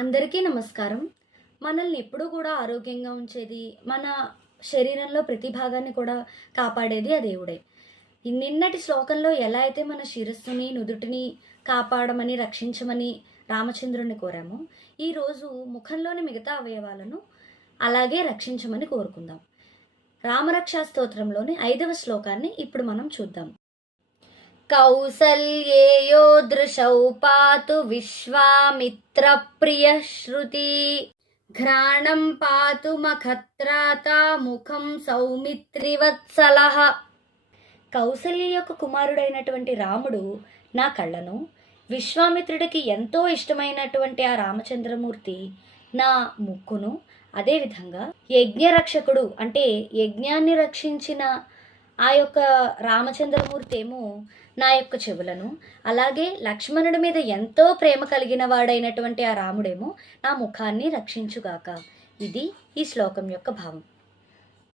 అందరికీ నమస్కారం. మనల్ని ఎప్పుడూ కూడా ఆరోగ్యంగా ఉంచేది, మన శరీరంలో ప్రతి భాగాన్ని కూడా కాపాడేది ఆ దేవుడే. ఈ నిన్నటి శ్లోకంలో ఎలా అయితే మన శిరస్సుని, నుదుటిని కాపాడమని, రక్షించమని రామచంద్రుడిని కోరామో, ఈరోజు ముఖంలోని మిగతా అవయవాలను అలాగే రక్షించమని కోరుకుందాం. రామరక్షా స్తోత్రంలోని 5వ శ్లోకాన్ని ఇప్పుడు మనం చూద్దాం. కౌసల్యేయో దృశౌ పాతు విశ్వామిత్రప్రియః శృతి ఘ్రాణం పాతు మఖత్రాత ముఖం సౌమిత్రివత్సలః. కౌసల్య యొక్క కుమారుడైనటువంటి రాముడు నా కళ్ళను, విశ్వామిత్రుడికి ఎంతో ఇష్టమైనటువంటి ఆ రామచంద్రమూర్తి నా ముక్కును, అదేవిధంగా యజ్ఞరక్షకుడు అంటే యజ్ఞాన్ని రక్షించిన ఆ యొక్క రామచంద్రమూర్తి ఏమో నా యొక్క చెవులను, అలాగే లక్ష్మణుడి మీద ఎంతో ప్రేమ కలిగిన వాడైనటువంటి ఆ రాముడేమో నా ముఖాన్ని రక్షించుగాక. ఇది ఈ శ్లోకం యొక్క భావం.